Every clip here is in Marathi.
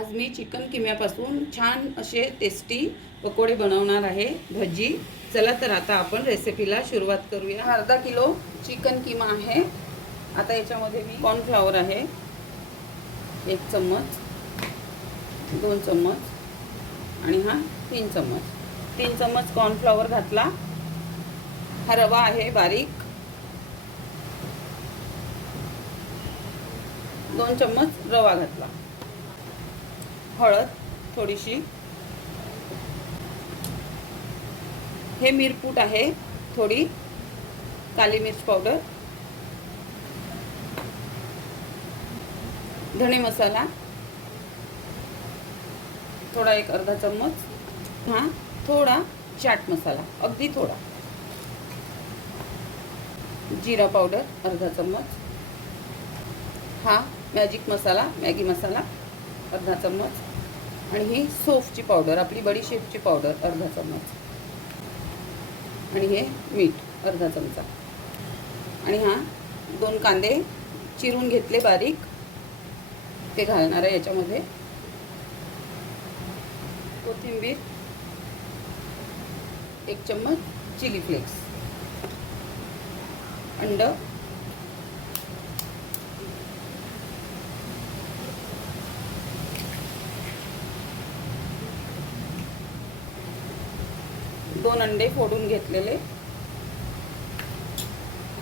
आज मी चिकन किम्यापासून छान असे टेस्टी पकोडे बनवणार आहे, भजी। चला तर आता आपण रेसिपीला सुरुवात करूया। अर्धा किलो चिकन किमा आहे। आता याच्यामध्ये मी कॉर्नफ्लॉवर आहे 1 चम्मच, 2 चम्मच आणि हा 3 चम्मच। 3 चम्मच कॉर्नफ्लॉवर घातला। हा रवा आहे बारीक, 2 चम्मच रवा घातला। हळद थोडीशी, हे मिरपूट आहे थोडी, काली मिर्च पावडर, धणे मसाला थोडा एक अर्धा चम्मच, हा थोडा चाट मसाला अगदी थोडा, जीरा पावडर अर्धा चम्मच, हा मॅजिक मसाला मॅगी मसाला अर्धा चम्मच आणि ही सौंफची पावडर आपली बडीशेपची पावडर अर्धा चम्मच आणि हे मीठ अर्धा चमचा आणि हा 2 कांदे चिरून घेतले बारीक ते घालणार आहे याच्यामध्ये। कोथिंबीर 1 चम्मच, चिली फ्लेक्स, अंड, दोन अंडे फोडून घेतलेले।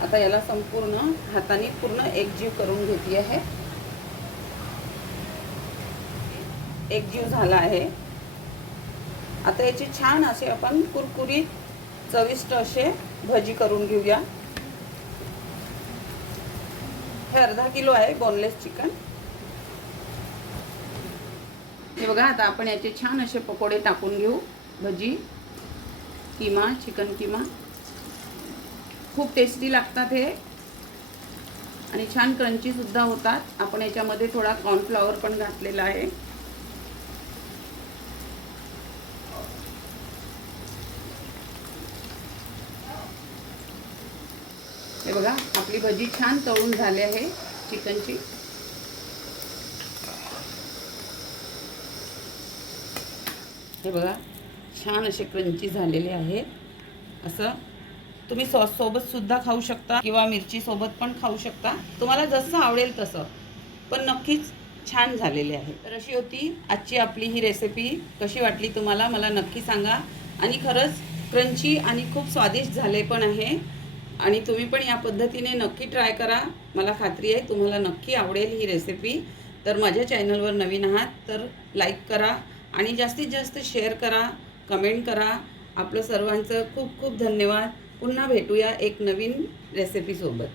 आता याला संपूर्ण हाताने पूर्ण एकजीव करून घेतली आहे। एकजीव झाला आहे। आता याची छान असे आपण कुरकुरीत चविष्ट असे भजी करून घेऊया। हे अर्धा किलो आहे बोनलेस चिकन। हे बघा, आता आपण याचे छान असे पकोडे टाकून घेऊ। भजी किमा, चिकन किमा खूप टेस्टी लागतात हे आणि छान क्रंची सुद्धा होतात। आपण याच्यामध्ये थोडा कॉर्नफ्लॉवर पण घातलेला आहे। हे बघा, आपली भजी छान तळून झाली आहे चिकनची। हे बघा, छान असे क्रंची झालेले आहे। असं तुम्ही सॉस सोबत सुद्धा खाऊ शकता किंवा मिरची सोबत पण खाऊ शकता, तुम्हाला जसं आवडेल तसं, पण नक्कीच छान झालेले आहे। तर अशी होती आजची आपली ही रेसिपी। कशी वाटली तुम्हाला मला नक्की सांगा। आणि खरंच क्रंची आणि खूप स्वादिष्ट झाले पण आहे आणि तुम्ही पण या पद्धतीने नक्की ट्राय करा। मला खात्री आहे तुम्हाला नक्की आवडेल ही रेसिपी। तर माझ्या चॅनलवर नवीन आहात तर लाईक करा आणि जास्तीत जास्त शेअर करा, कमेंट करा। आपलं सर्वांचं खूप खूप धन्यवाद। पुन्हा भेटूया एक नवीन रेसिपी सोबत।